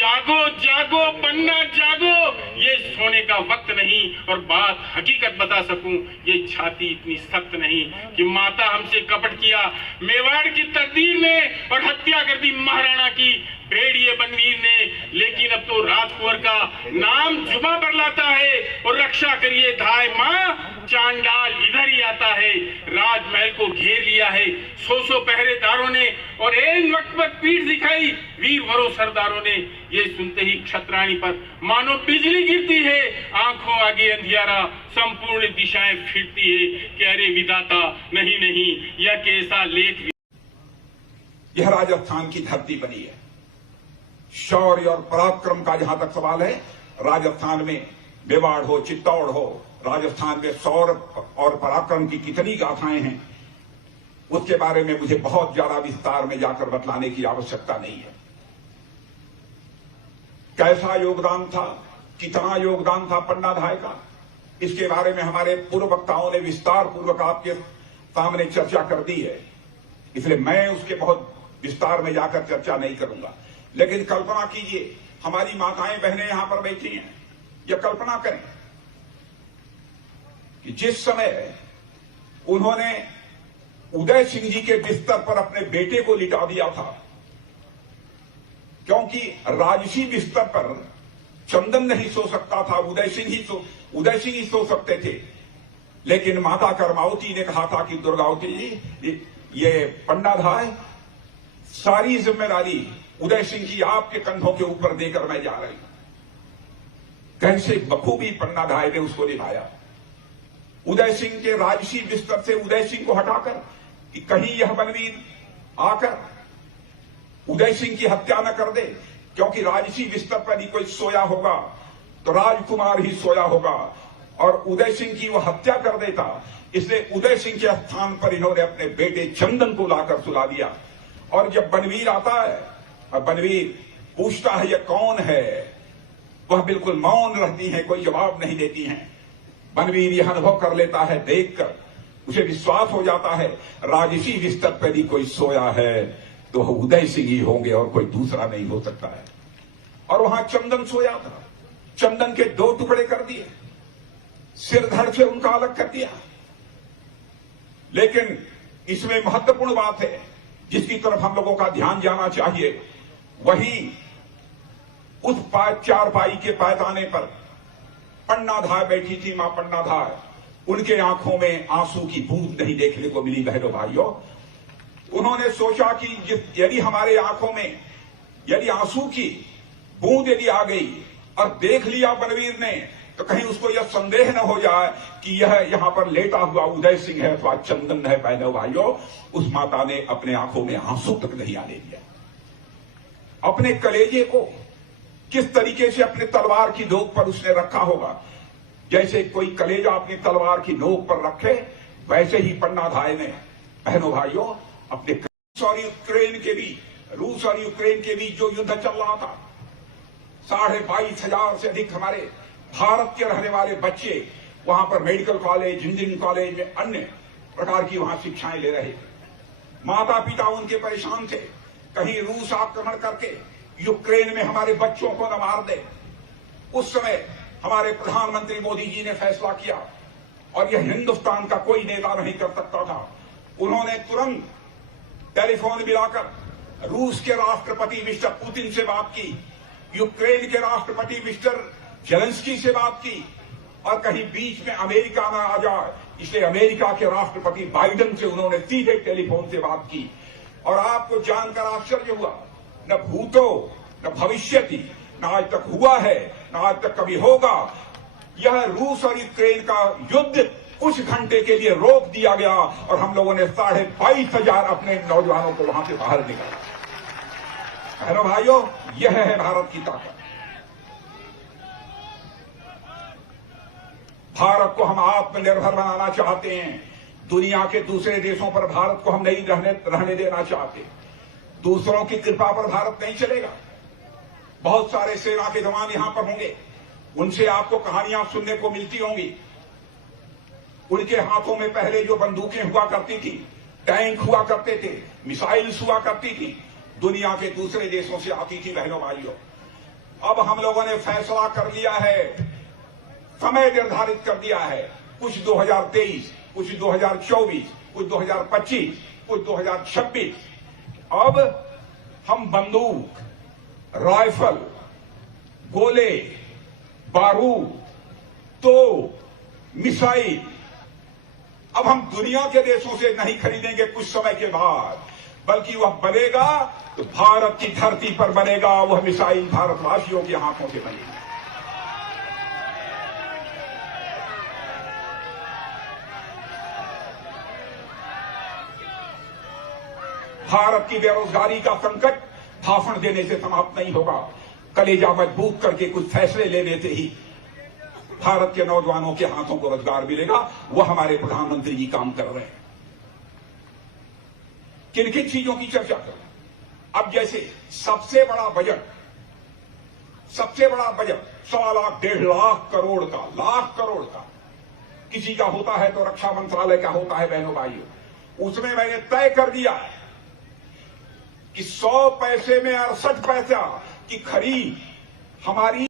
जागो जागो पन्ना जागो, ये सोने का वक्त नहीं। और बात हकीकत बता सकूं, ये छाती इतनी सख्त नहीं कि माता हमसे कपट किया मेवाड़ की तकदीर ने और हत्या कर दी महाराणा की भेड़िए बनवीर ने। लेकिन अब तो राज कुंवर का नाम जुबा पर लाता है और रक्षा करिए धाय मां, चांडाल इधर ही आता है। राजमहल को घेर लिया है 100 पहरेदारों ने और एक वक्त पर पीठ दिखाई वीर वरों सरदारों ने। ये सुनते ही क्षत्राणी पर मानो बिजली गिरती है, आंखों आगे अंधियारा, संपूर्ण दिशाएं फिरती है कि अरे विधाता नहीं नहीं, यह कैसा लेख। यह राजस्थान की धरती बनी है। शौर्य और पराक्रम का जहां तक सवाल है, राजस्थान में मेवाड़ हो, चित्तौड़ हो, राजस्थान में शौर्य और पराक्रम की कितनी गाथाएं हैं, उसके बारे में मुझे बहुत ज्यादा विस्तार में जाकर बतलाने की आवश्यकता नहीं है। कैसा योगदान था, कितना योगदान था पन्ना धाय का, इसके बारे में हमारे पूर्व वक्ताओं ने विस्तार पूर्वक आपके सामने चर्चा कर दी है, इसलिए मैं उसके बहुत विस्तार में जाकर चर्चा नहीं करूंगा। लेकिन कल्पना कीजिए, हमारी माताएं बहनें यहां पर बैठी हैं, यह कल्पना करें कि जिस समय उन्होंने उदय सिंह जी के बिस्तर पर अपने बेटे को लिटा दिया था, क्योंकि राजसी बिस्तर पर चंदन नहीं सो सकता था, उदय सिंह ही सो सकते थे। लेकिन माता कर्मावती ने कहा था कि दुर्गावती जी, ये पन्ना धाय सारी जिम्मेदारी उदय सिंह की आपके कंधों के ऊपर देकर मैं जा रही हूं। कैसे बखूबी पन्ना धाय ने उसको निभाया। उदय सिंह के राजसी बिस्तर से उदय सिंह को हटाकर कि कहीं यह बनवीर आकर उदय सिंह की हत्या न कर दे, क्योंकि राजसी बिस्तर पर ही कोई सोया होगा तो राजकुमार ही सोया होगा और उदय सिंह की वह हत्या कर देता। इसलिए उदय सिंह के स्थान पर इन्होंने अपने बेटे चंदन को लाकर सुला दिया। और जब बनवीर आता है और बनवीर पूछता है यह कौन है, वह बिल्कुल मौन रहती है, कोई जवाब नहीं देती हैं। बनवीर यह अनुभव कर लेता है, देखकर उसे विश्वास हो जाता है राजसी बिस्तर पर ही कोई सोया है तो वह उदय सिंह ही होंगे और कोई दूसरा नहीं हो सकता है। और वहां चंदन सोया था, चंदन के 2 टुकड़े कर दिए, सिर धड़ से उनका अलग कर दिया। लेकिन इसमें महत्वपूर्ण बात है जिसकी तरफ हम लोगों का ध्यान जाना चाहिए, वही उस चारपाई के पायदाने पर पन्ना धाय बैठी थी, मां पन्ना धाय। उनके आंखों में आंसू की बूंद नहीं देखने को मिली। बहनों भाइयों, उन्होंने सोचा कि यदि हमारे आंखों में यदि आंसू की बूंद यदि आ गई और देख लिया बनवीर ने, तो कहीं उसको यह संदेह न हो जाए कि यह यहां पर लेटा हुआ उदय सिंह है अथवा चंदन है। बहनों भाइयों, उस माता ने अपने आंखों में आंसू तक नहीं आने दिया। अपने कलेजे को किस तरीके से अपने तलवार की नोक पर उसने रखा होगा, जैसे कोई कलेजा अपनी तलवार की नोक पर रखे, वैसे ही पन्ना धाय ने बहनों भाइयों अपने रूस और यूक्रेन के बीच जो युद्ध चल रहा था, 22,500 से अधिक हमारे भारत के रहने वाले बच्चे वहां पर मेडिकल कॉलेज, इंजीनियरिंग कॉलेज में अन्य प्रकार की वहां शिक्षाएं ले रहे थे। माता पिता उनके परेशान थे, कहीं रूस आक्रमण करके यूक्रेन में हमारे बच्चों को न मार दे। उस समय हमारे प्रधानमंत्री मोदी जी ने फैसला किया, और यह हिंदुस्तान का कोई नेता नहीं कर सकता था। उन्होंने तुरंत टेलीफोन मिलाकर रूस के राष्ट्रपति मिस्टर पुतिन से बात की, यूक्रेन के राष्ट्रपति मिस्टर जेलेंस्की से बात की, और कहीं बीच में अमेरिका न आ जाए इसलिए अमेरिका के राष्ट्रपति बाइडेन से उन्होंने सीधे टेलीफोन से बात की। और आपको जानकर आश्चर्य हुआ, न भूतो न भविष्यति, न आज तक हुआ है न आज तक कभी होगा, यह रूस और यूक्रेन का युद्ध कुछ घंटे के लिए रोक दिया गया और हम लोगों ने 22,500 अपने नौजवानों को वहां से बाहर निकाला। बहनों भाइयों, यह है भारत की ताकत। भारत को हम आत्मनिर्भर बनाना चाहते हैं। दुनिया के दूसरे देशों पर भारत को हम नहीं रहने देना चाहते। दूसरों की कृपा पर भारत नहीं चलेगा। बहुत सारे सेना के जवान यहां पर होंगे, उनसे आपको कहानियां सुनने को मिलती होंगी। उनके हाथों में पहले जो बंदूकें हुआ करती थी, टैंक हुआ करते थे, मिसाइल्स हुआ करती थी, दुनिया के दूसरे देशों से आती थी। बहनों भाइयों, अब हम लोगों ने फैसला कर लिया है, समय निर्धारित कर दिया है, कुछ 2023, कुछ 2024, कुछ 2025, कुछ 2026। अब हम बंदूक, राइफल, गोले, बारूद, तो मिसाइल अब हम दुनिया के देशों से नहीं खरीदेंगे कुछ समय के बाद, बल्कि वह बनेगा तो भारत की धरती पर बनेगा। वह मिसाइल भारतवासियों के हाथों से बनेगी। भारत की बेरोजगारी का संकट भाषण देने से समाप्त नहीं होगा। कलेजा मजबूत करके कुछ फैसले लेने से ही भारत के नौजवानों के हाथों को रोजगार मिलेगा। वह हमारे प्रधानमंत्री जी काम कर रहे हैं। किन किन चीजों की चर्चा करें? अब जैसे सबसे बड़ा बजट 1.25 लाख 1.5 लाख करोड़ का, लाख करोड़ का किसी का होता है तो रक्षा मंत्रालय का होता है। बहनों भाइयों, उसमें मैंने तय कर दिया है कि 100 पैसे में 68 पैसा की खरीद हमारी